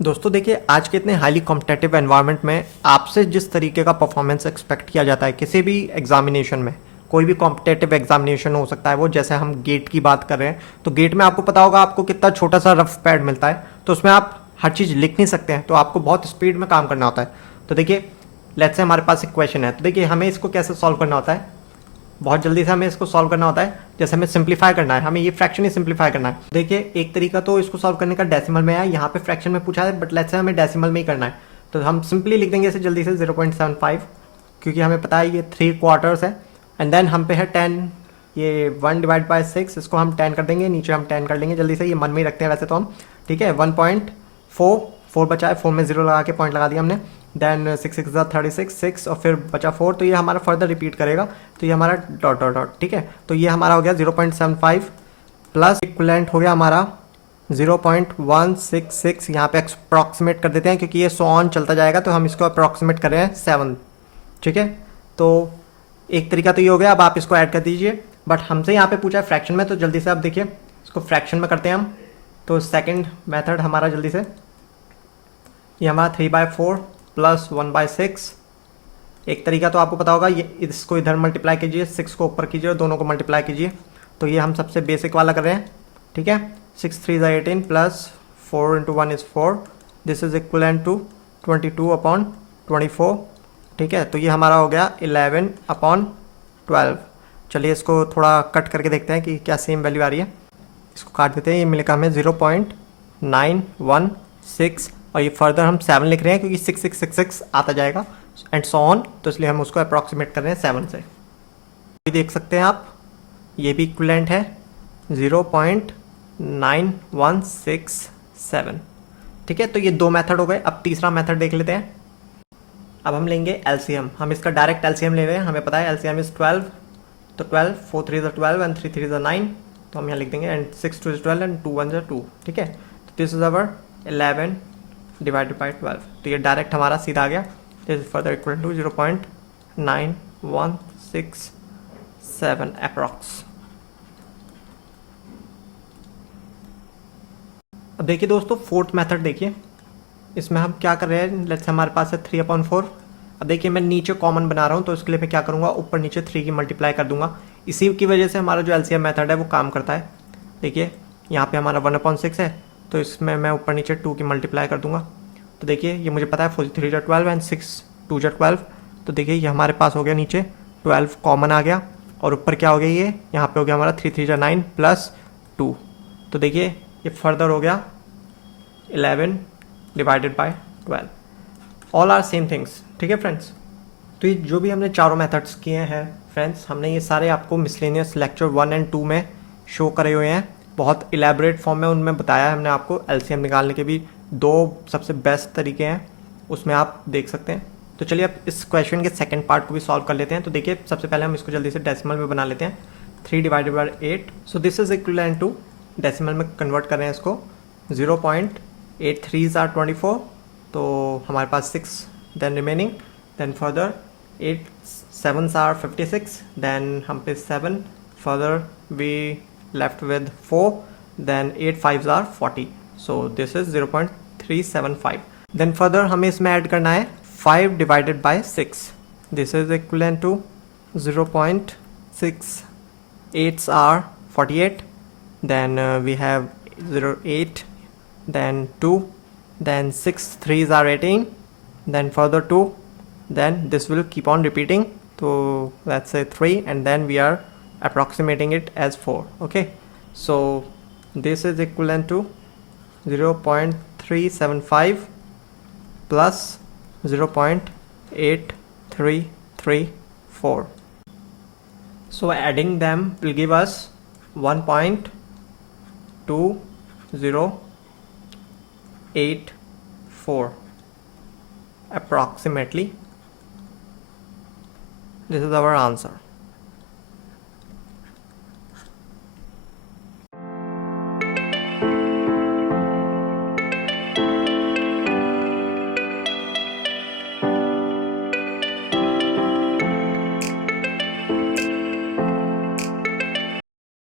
दोस्तों देखिए, आज के इतने हाईली कॉम्पिटेटिव एनवायरनमेंट में आपसे जिस तरीके का परफॉर्मेंस एक्सपेक्ट किया जाता है किसी भी एग्जामिनेशन में, कोई भी कॉम्पिटेटिव एग्जामिनेशन हो सकता है वो, जैसे हम गेट की बात कर रहे हैं तो गेट में आपको पता होगा आपको कितना छोटा सा रफ पैड मिलता है, तो उसमें आप हर चीज़ लिख नहीं सकते हैं, तो आपको बहुत स्पीड में काम करना होता है। तो देखिए, लेट्स से हमारे पास एक क्वेश्चन है, तो देखिए हमें इसको कैसे सॉल्व करना होता है। बहुत जल्दी से हमें इसको सॉल्व करना होता है। जैसे हमें सिंप्लीफाई करना है, हमें ये फ्रैक्शन ही सिंप्लीफाई करना है। देखिए, एक तरीका तो इसको सॉल्व करने का डेसिमल में है, यहाँ पे फ्रैक्शन में पूछा है, बट लेट्स से हमें डेसिमल में ही करना है, तो हम सिंपली लिख देंगे इसे जल्दी से 0.75, क्योंकि हमें पता है ये 3/4 है। एंड देन हम पे है 10, ये 1/6, इसको हम 10 कर देंगे, नीचे हम 10 कर लेंगे जल्दी से, ये मन में ही रखते हैं वैसे तो हम, ठीक है। 1.4, 4 बचा है, 4 में 0 लगा के पॉइंट लगा दिया हमने। देन 6 6 36, 6 और फिर बचा 4, तो ये हमारा फर्दर रिपीट करेगा, तो ये हमारा डॉट डॉट डॉट, ठीक है। तो ये हमारा हो गया 0.75 प्लस इक्वलेंट हो गया हमारा 0.166, यहाँ पे अप्रॉक्सीमेट कर देते हैं क्योंकि ये सो ऑन चलता जाएगा, तो हम इसको अप्रॉक्सीमेट कर रहे हैं 7, ठीक है। तो एक तरीका तो ये हो गया, अब आप इसको ऐड कर दीजिए, बट हमसे यहाँ पे पूछा है फ्रैक्शन में, तो जल्दी से आप देखिए इसको फ्रैक्शन में करते हैं हम। तो सेकंड मेथड हमारा जल्दी से, ये हमारा 3/4 प्लस 1/6। एक तरीका तो आपको पता होगा, ये इसको इधर मल्टीप्लाई कीजिए, 6 को ऊपर कीजिए और दोनों को मल्टीप्लाई कीजिए, तो ये हम सबसे बेसिक वाला कर रहे हैं, ठीक है। 6 3 18 plus 4 into 1 is 4, this is equivalent to 22/24, ठीक है। तो ये हमारा हो गया 11/12। चलिए इसको थोड़ा कट करके देखते हैं कि क्या सेम वैल्यू आ रही है। इसको काट देते हैं, ये मिलेगा हमें 0.916, और ये फर्दर हम 7 लिख रहे हैं क्योंकि 6666 आता जाएगा एंड सो ऑन, तो इसलिए हम उसको अप्रॉक्सीमेट कर रहे हैं 7 से। ये देख सकते हैं आप, ये भी इक्विवेलेंट है 0.9167, ठीक है। तो ये दो मेथड हो गए। अब तीसरा मेथड देख लेते हैं। अब हम लेंगे एलसीएम, हम इसका डायरेक्ट एलसीएम ले रहे हैं, हमें पता है एलसीएम इज 12, तो 12, 4 3 12 एंड 3 3 9, तो हम यहाँ लिख देंगे, एंड 6 2 12 एंड 2 1 2, ठीक है। तो this is our 11 divided by 12, तो ये डायरेक्ट हमारा सीधा आ गया, this is further equal to 0.9167 approx. अब देखिए दोस्तों, फोर्थ मेथड देखिए, इसमें हम क्या कर रहे हैं, लेट्स हमारे पास है 3/4। अब देखिए मैं नीचे कॉमन बना रहा हूँ, तो इसके लिए मैं क्या करूँगा, ऊपर नीचे 3 की मल्टीप्लाई कर दूंगा। इसी की वजह से हमारा जो एलसीएम मेथड है वो काम करता है। देखिए यहाँ पे हमारा 1/6 है, तो इसमें मैं ऊपर नीचे 2 की मल्टीप्लाई कर दूंगा। तो देखिए ये मुझे पता है 4 3 12 एंड 6 2 12, तो देखिए ये हमारे पास हो गया, नीचे 12 कॉमन आ गया, और ऊपर क्या हो गया, ये यहाँ पे हो गया हमारा 3 3 9 प्लस 2, तो देखिए ये फर्दर हो गया 11 divided by 12। All are same things, ठीक है फ्रेंड्स। तो ये जो भी हमने चारों मेथड्स किए हैं फ्रेंड्स, हमने ये सारे आपको मिसलेनियस लेक्चर 1 एंड 2 में शो करे हुए हैं, बहुत इलेबोरेट फॉर्म में उनमें बताया है हमने आपको। एलसीएम निकालने के भी 2 सबसे बेस्ट तरीके हैं, उसमें आप देख सकते हैं। तो चलिए अब इस क्वेश्चन के सेकंड पार्ट को भी सॉल्व कर लेते हैं। तो देखिए सबसे पहले हम इसको जल्दी से डेसिमल में बना लेते हैं, 3 divided by 8, so this is equivalent to, decimal में कन्वर्ट कर रहे हैं इसको, 0.83 आर 24, तो हमारे पास 6 then remaining, then further 8 7s are 56, then हम पे 7, further we left with 4, then 8 5s are 40, so this is 0.375। Then further हमें इसमें ऐड करना है 5 divided by 6, this is equivalent to 0.6 8s are 48, then we have 0 8, then 2, then 6 3s are 18, then further 2, then this will keep on repeating, so let's say 3, and then we are approximating it as 4, okay. So this is equivalent to 0.375 plus 0.8334, so adding them will give us 1.2084 approximately. This is our answer.